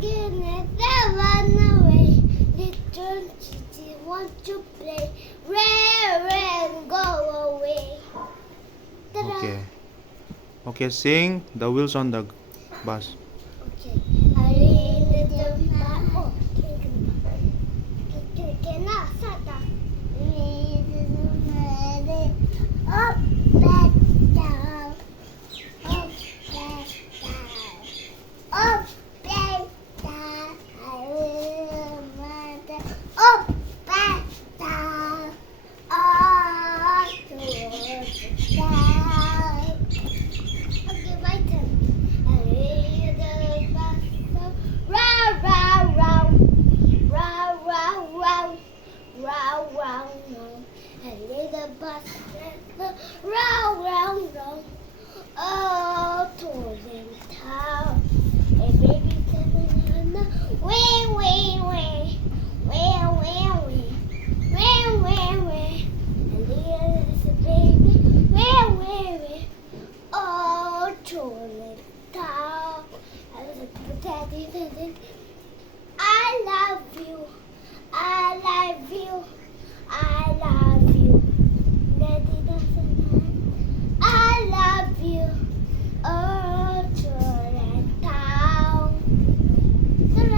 goodness, I run away. Little Gigi want to play. Rain, go away. Ta-da. Okay. Okay, sing The Wheels on the Bus. Okay. Hurry, little bus. Oh, cannot start that. Up, back, down. Up, back, down. Up, back, down. Up, back, down. Up, down. Okay, my turn. Hurry, little bus. Round, round, round. Round, round, round. Round, round, round. A little bus. Round, round, round. Oh, touring town. A baby banana. Way, way, way. Way, way, way. Way, way, way. A little baby. Way, way, way. Oh, touring town. I was a daddy. I love you. I love you.